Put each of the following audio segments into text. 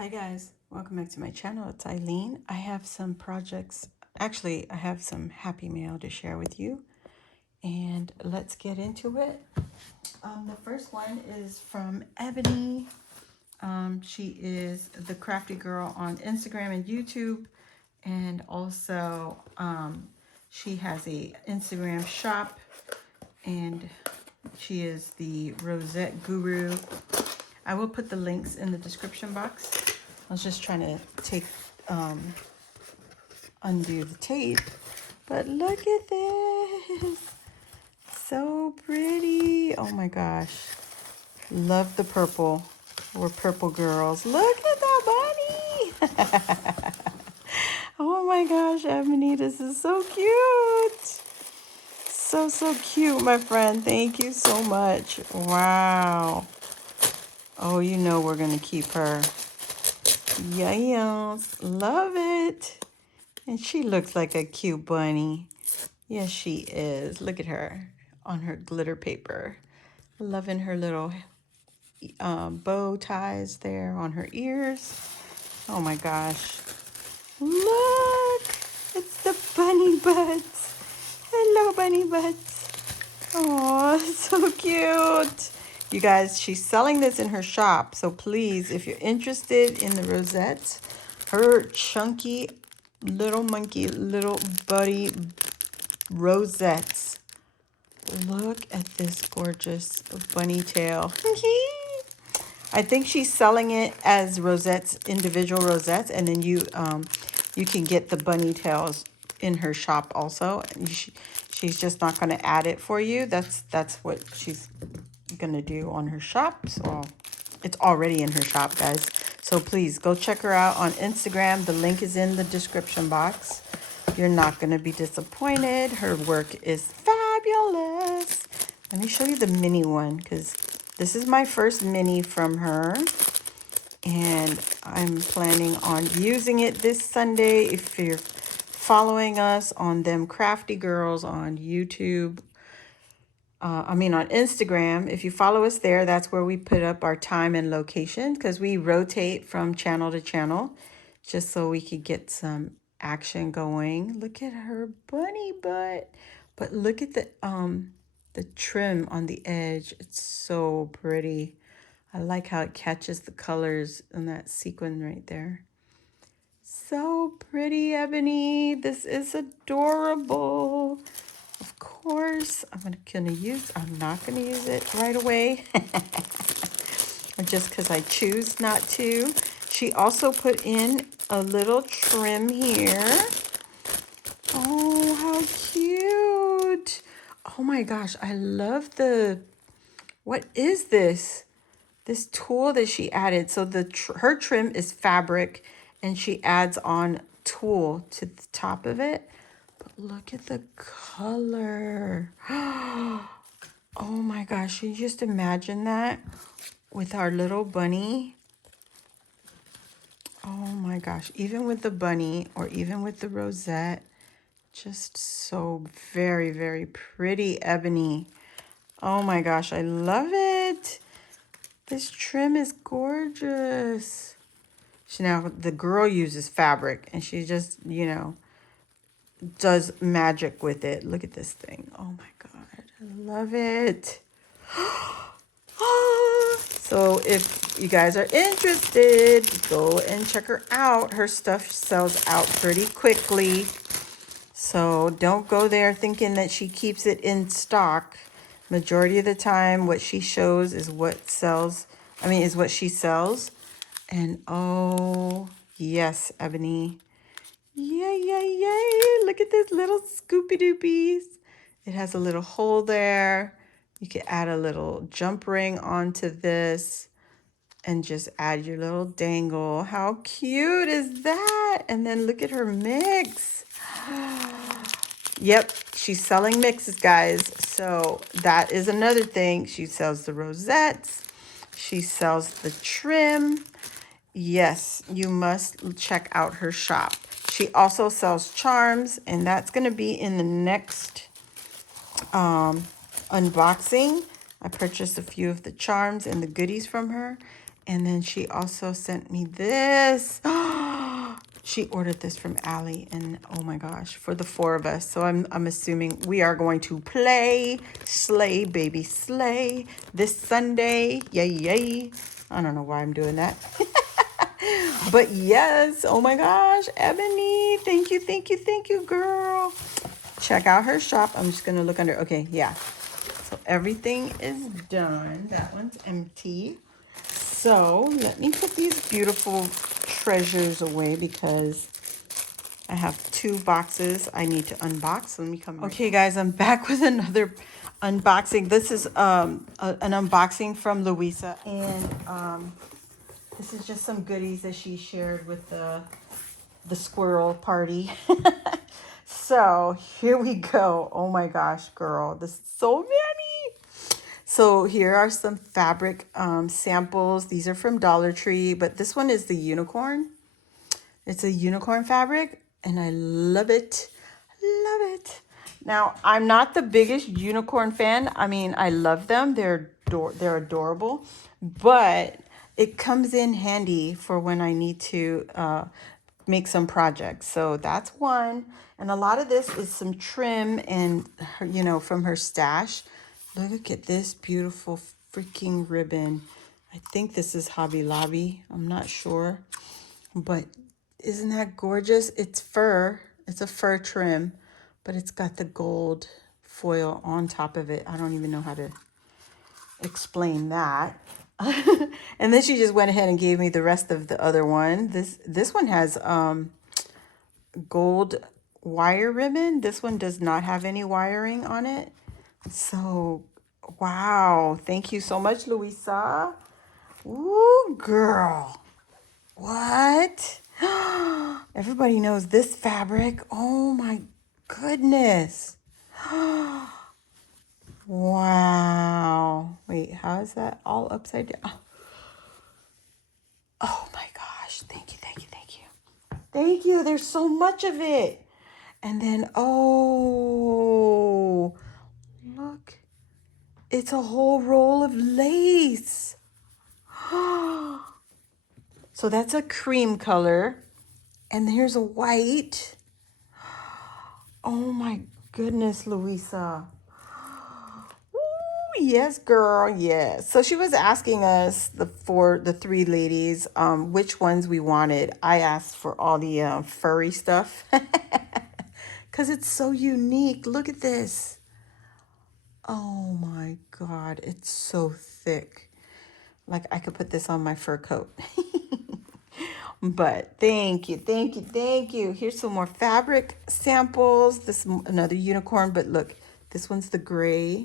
Hi guys, welcome back to my channel. It's Eileen. I have some projects, actually I have some happy mail to share with you, and let's get into it. The first one is from Ebony. She is the crafty girl on Instagram and YouTube, and also she has a Instagram shop, and she is the Rosette Guru. I will put the links in the description box. I was just trying to undo the tape, but look at this. So pretty. Oh my gosh. Love the purple. We're purple girls. Look at that bunny. Oh my gosh, Ebony, this is so cute. So cute, my friend. Thank you so much. Wow. Oh, you know we're going to keep her. Yes, love it. And she looks like a cute bunny. Yes, she is. Look at her on her glitter paper. Loving her little bow ties there on her ears. Oh my gosh. Look, it's the bunny butts. Hello, bunny butts. Oh, so cute. You guys, she's selling this in her shop. So please, if you're interested in the rosettes, her chunky little monkey, little buddy rosettes. Look at this gorgeous bunny tail. I think she's selling it as rosettes, individual rosettes, and then you can get the bunny tails in her shop also. She's just not going to add it for you. That's what she's going to do on her shop. So it's already in her shop, guys. So please go check her out on Instagram. The link is in the description box. You're not going to be disappointed. Her work is fabulous. Let me show you the mini one, because this is my first mini from her, and I'm planning on using it this Sunday. If you're following us on Them Crafty Girls on YouTube, on Instagram, if you follow us there, that's where we put up our time and location, because we rotate from channel to channel just so we could get some action going. Look at her bunny butt. But look at the trim on the edge. It's so pretty. I like how it catches the colors in that sequin right there. So pretty, Ebony. This is adorable. Of course, I'm not gonna use it right away. Just because I choose not to. She also put in a little trim here. Oh, how cute. Oh my gosh, I love what is this? This tool that she added. So her trim is fabric, and she adds on tulle to the top of it. But look at the color. Oh my gosh, you just imagine that with our little bunny. Oh my gosh, even with the bunny or even with the rosette, just so very, very pretty, Ebony. Oh my gosh, I love it. This trim is gorgeous. Now, the girl uses fabric, and she just, does magic with it. Look at this thing. Oh my God, I love it. So if you guys are interested, go and check her out. Her stuff sells out pretty quickly. So don't go there thinking that she keeps it in stock. Majority of the time, what she shows is what sells. Is what she sells. And oh, yes, Ebony. Yay, yay, yay. Look at this little Scoopy Doopies. It has a little hole there. You could add a little jump ring onto this and just add your little dangle. How cute is that? And then look at her mix. Yep, she's selling mixes, guys. So that is another thing. She sells the rosettes. She sells the trim. Yes, you must check out her shop. She also sells charms, and that's going to be in the next unboxing. I purchased a few of the charms and the goodies from her, And then she also sent me this. She ordered this from Allie, and oh my gosh, for the 4 of us. So I'm assuming we are going to play Slay Baby Slay this Sunday. Yay, yay. I don't know why I'm doing that. But yes, oh my gosh, Ebony, thank you, thank you, thank you, girl. Check out her shop. I'm just gonna look under. Okay, yeah. So everything is done. That one's empty. So let me put these beautiful treasures away because I have 2 boxes I need to unbox. Let me come. Okay, guys, I'm back with another unboxing. This is an unboxing from Luisa, and this is just some goodies that she shared with the squirrel party. So here we go. Oh my gosh, girl, this is so many. So here are some fabric samples. These are from Dollar Tree, but this one is the unicorn. It's a unicorn fabric, and I love it. Love it. Now, I'm not the biggest unicorn fan. I mean, I love them. They're adorable, but it comes in handy for when I need to make some projects. So that's one. And a lot of this is some trim and, from her stash. Look at this beautiful freaking ribbon. I think this is Hobby Lobby. I'm not sure. But isn't that gorgeous? It's fur. It's a fur trim, but it's got the gold foil on top of it. I don't even know how to explain that. And then she just went ahead and gave me the rest of the other one. This one has gold wire ribbon. This one does not have any wiring on it. So, wow. Thank you so much, Luisa. Ooh, girl. What? Everybody knows this fabric. Oh my goodness. Wow. Wait, how is that all upside down? Oh my gosh. Thank you, thank you, thank you. Thank you. There's so much of it. And then, oh, look. It's a whole roll of lace. So that's a cream color. And here's a white. Oh my goodness, Luisa. Ooh, yes, girl, yes. So she was asking us, the 3 ladies, which ones we wanted. I asked for all the furry stuff because it's so unique. Look at this. Oh my God, it's so thick. Like I could put this on my fur coat. But thank you, thank you, thank you. Here's some more fabric samples. This another unicorn, but look, this one's the gray.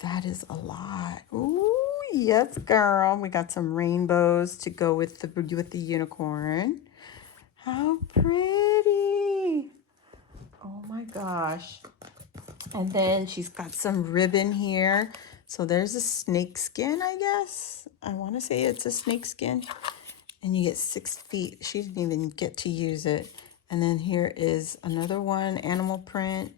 That is a lot. Ooh, yes, girl. We got some rainbows to go with the unicorn. How pretty. Oh my gosh. And then she's got some ribbon here. So there's a snake skin, I guess. I want to say it's a snake skin. And you get 6 feet. She didn't even get to use it. And then here is another one, animal print.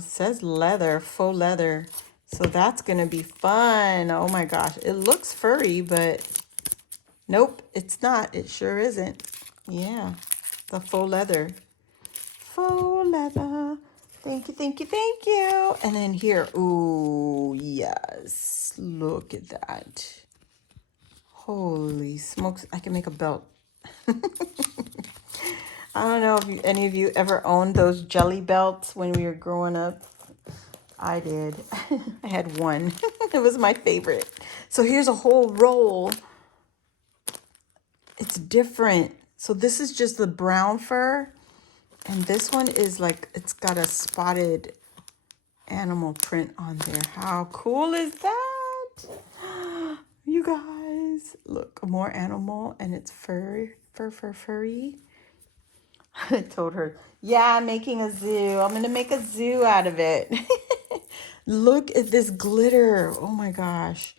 Says leather, faux leather. So that's going to be fun. Oh my gosh. It looks furry, but nope, it's not. It sure isn't. Yeah, the faux leather. Faux leather. Thank you, thank you, thank you. And then here, ooh, yes. Look at that. Holy smokes, I can make a belt. I don't know if any of you ever owned those jelly belts when we were growing up. I did. I had one. It was my favorite. So here's a whole roll. It's different. So this is just the brown fur. And this one is like, it's got a spotted animal print on there. How cool is that? You guys, look, more animal and it's furry. I told her, yeah, I'm making a zoo. I'm going to make a zoo out of it. Look at this glitter. Oh my gosh.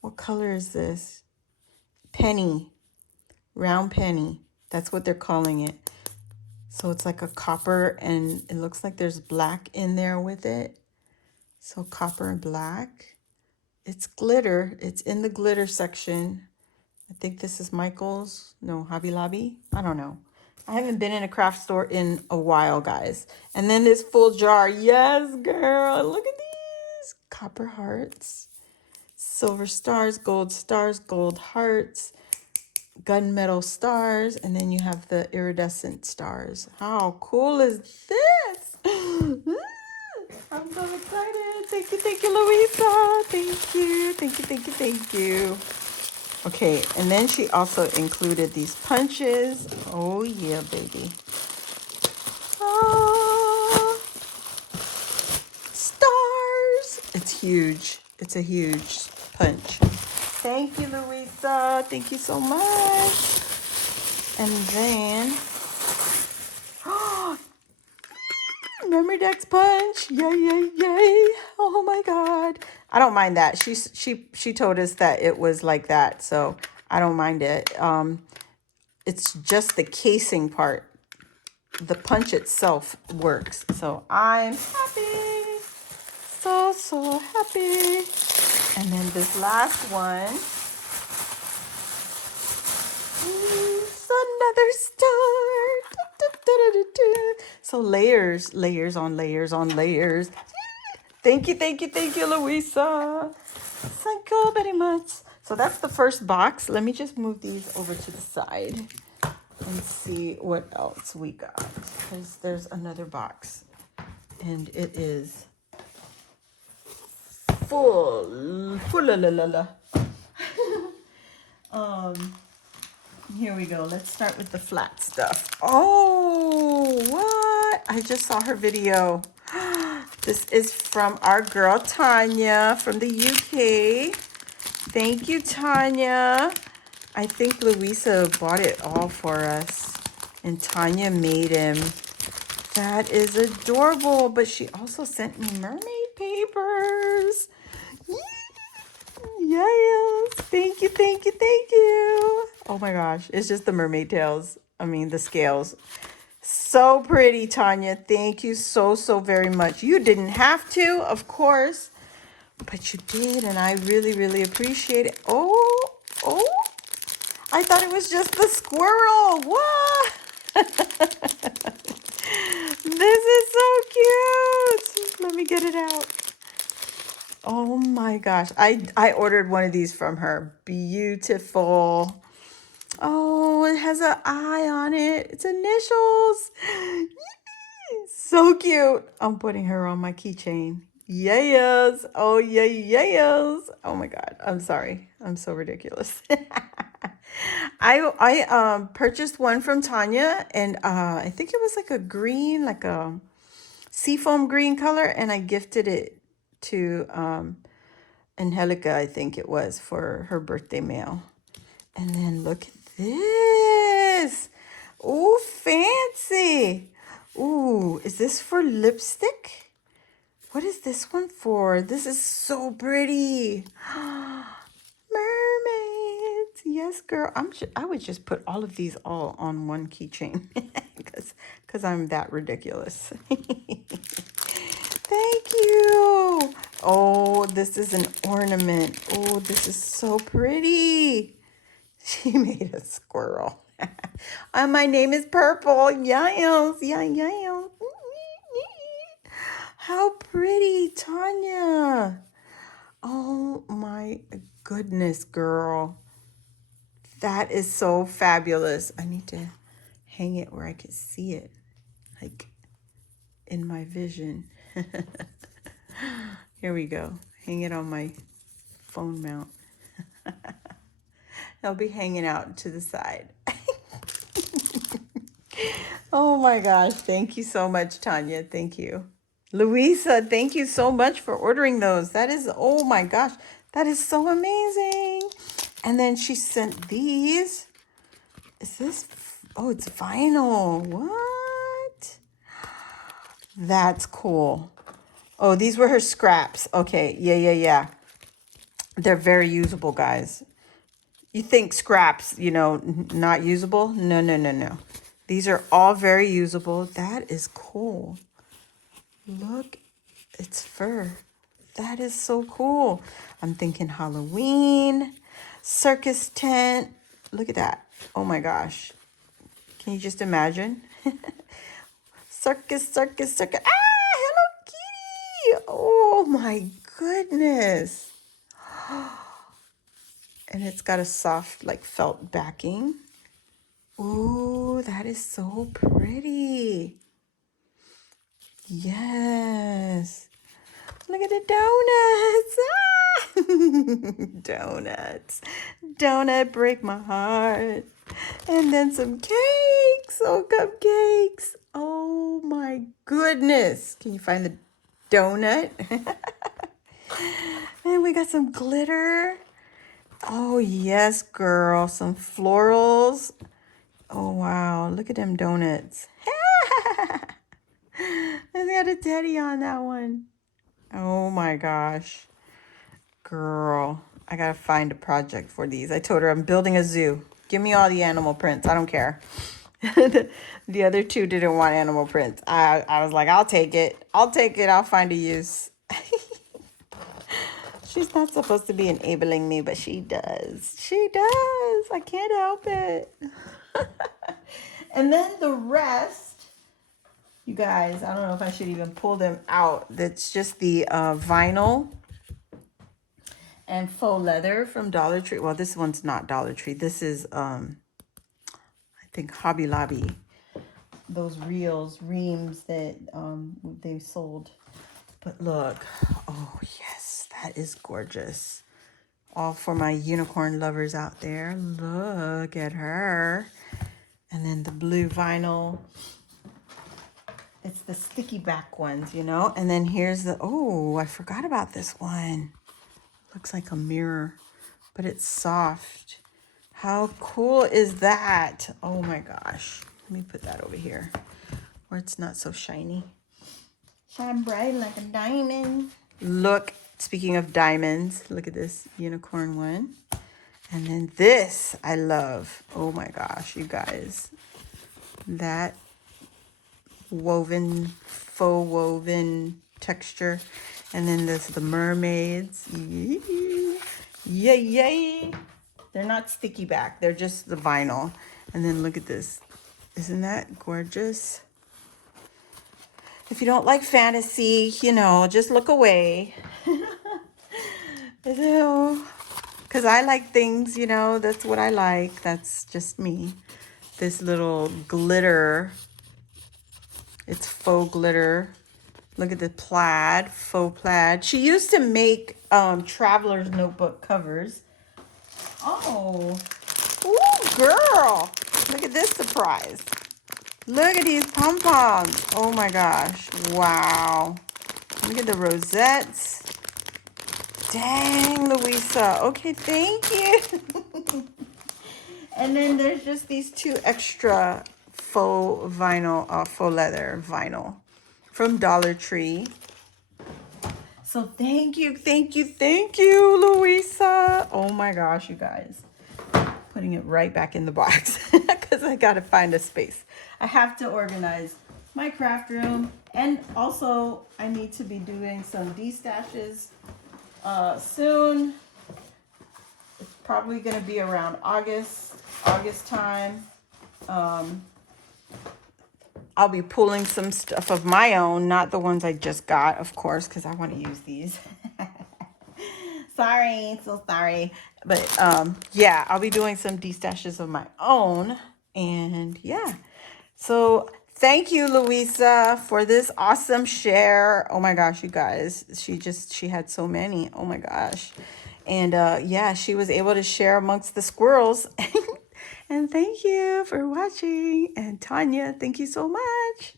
What color is this? Penny. Round penny. That's what they're calling it. So it's like a copper and it looks like there's black in there with it. So copper and black. It's glitter. It's in the glitter section. I think this is Michael's. No, Hobby Lobby. I don't know. I haven't been in a craft store in a while, guys. And then this full jar. Yes, girl. Look at these. Copper hearts, silver stars, gold hearts, gunmetal stars, and then you have the iridescent stars. How cool is this? I'm so excited. Thank you, Luisa. Thank you, thank you, thank you, thank you. Okay, and then she also included these punches. Oh yeah, baby. Ah, stars. It's huge. It's a huge punch. Thank you, Luisa. Thank you so much. And then, Memory Dex punch. Yay, yay, yay. Oh my God. I don't mind that. She told us that it was like that, so I don't mind it. It's just the casing part. The punch itself works. So I'm happy. So happy. And then this last one is another star. So layers on layers on layers. Thank you, Luisa. Thank you very much. So that's the first box. Let me just move these over to the side and see what else we got. Because there's another box. And it is full la la la la. Here we go. Let's start with the flat stuff. Oh, what? I just saw her video. This is from our girl Tanya from the UK. Thank you, Tanya. I think Luisa bought it all for us, and Tanya made him. That is adorable, but she also sent me mermaid papers. Yes, thank you, thank you, thank you. Oh my gosh, it's just the mermaid tails. I mean, the scales. So pretty, Tanya. Thank you so very much. You didn't have to, of course, but you did, and I really appreciate it. Oh, I thought it was just the squirrel. What? This is so cute. Let me get it out. Oh my gosh. I ordered one of these from her. Beautiful. Oh, it has an eye on it. It's initials. So cute. I'm putting her on my keychain. Yes. Oh, yeah, yes. Oh my God. I'm sorry. I'm so ridiculous. I purchased one from Tanya, and I think it was like a green, like a seafoam green color, and I gifted it to Angelica, I think it was, for her birthday mail. And then look at this. Ooh, fancy. Ooh, is this for lipstick? What is this one for? This is so pretty. Mermaids. Yes, girl. I would just put all of these all on one keychain because I'm that ridiculous. Thank you. Oh, this is an ornament. Oh, this is so pretty. She made a squirrel. My name is Purple. Yes, yeah. How pretty, Tanya. Oh my goodness, girl. That is so fabulous. I need to hang it where I can see it, like in my vision. Here we go. Hang it on my phone mount. I'll be hanging out to the side. Oh my gosh. Thank you so much, Tanya. Thank you. Luisa, thank you so much for ordering those. That is, oh my gosh, that is so amazing. And then she sent these. Is this, oh, it's vinyl. What? That's cool. Oh, these were her scraps. Okay, yeah. They're very usable, guys. You think scraps, not usable? No. These are all very usable. That is cool. Look, it's fur. That is so cool. I'm thinking Halloween, circus tent. Look at that. Oh my gosh. Can you just imagine? Circus, circus, circus. Ah, Hello Kitty. Oh my goodness. And it's got a soft, like felt backing. Ooh, that is so pretty. Yes. Look at the donuts. Ah! Donuts. Donut break my heart. And then some cakes. Oh, cupcakes. Oh my goodness. Can you find the donut? And we got some glitter. Oh, yes, girl. Some florals. Oh, wow. Look at them donuts. It's got a teddy on that one. Oh, my gosh. Girl, I got to find a project for these. I told her I'm building a zoo. Give me all the animal prints. I don't care. The other two didn't want animal prints. I was like, I'll take it. I'll take it. I'll find a use. She's not supposed to be enabling me, but she does. She does. I can't help it. And then the rest, you guys, I don't know if I should even pull them out. That's just the vinyl and faux leather from Dollar Tree. Well, this one's not Dollar Tree. This is, I think, Hobby Lobby. Those reams that they sold. But look, oh yes, that is gorgeous. All for my unicorn lovers out there. Look at her. And then the blue vinyl. It's the sticky back ones, you know. And then here's the, oh, I forgot about this one. Looks like a mirror, but it's soft. How cool is that? Oh my gosh. Let me put that over here where it's not so shiny. Shine bright like a diamond. Look, speaking of diamonds, look at this unicorn one. And then this I love. Oh my gosh, you guys. That woven, faux woven texture. And then there's the mermaids. Yay, yay. They're not sticky back. They're just the vinyl. And then look at this. Isn't that gorgeous? If you don't like fantasy, you know, just look away. Because I like things, you know, that's what I like. That's just me. This little glitter. It's faux glitter. Look at the plaid, faux plaid. She used to make traveler's notebook covers. Oh, ooh, girl. Look at this surprise. Look at these pom-poms. Oh my gosh. Wow. Look at the rosettes. Dang, Luisa. Okay, thank you. And then there's just these two extra faux vinyl, faux leather vinyl from Dollar Tree. So thank you, thank you, thank you, Luisa. Oh my gosh, you guys. Putting it right back in the box because I got to find a space. I have to organize my craft room, and also I need to be doing some destashes soon. It's probably going to be around August time. I'll be pulling some stuff of my own, not the ones I just got, of course, because I want to use these. Sorry, so sorry. But yeah, I'll be doing some destashes of my own. And yeah, so thank you, Luisa, for this awesome share. Oh my gosh, you guys, she had so many. Oh my gosh. And yeah, she was able to share amongst the squirrels. And thank you for watching. And Tanya, thank you so much.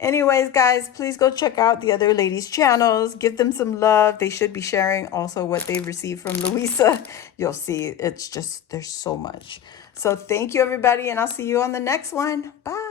Anyways, guys, please go check out the other ladies' channels. Give them some love. They should be sharing also what they've received from Luisa. You'll see, it's just, there's so much. So thank you, everybody, and I'll see you on the next one. Bye.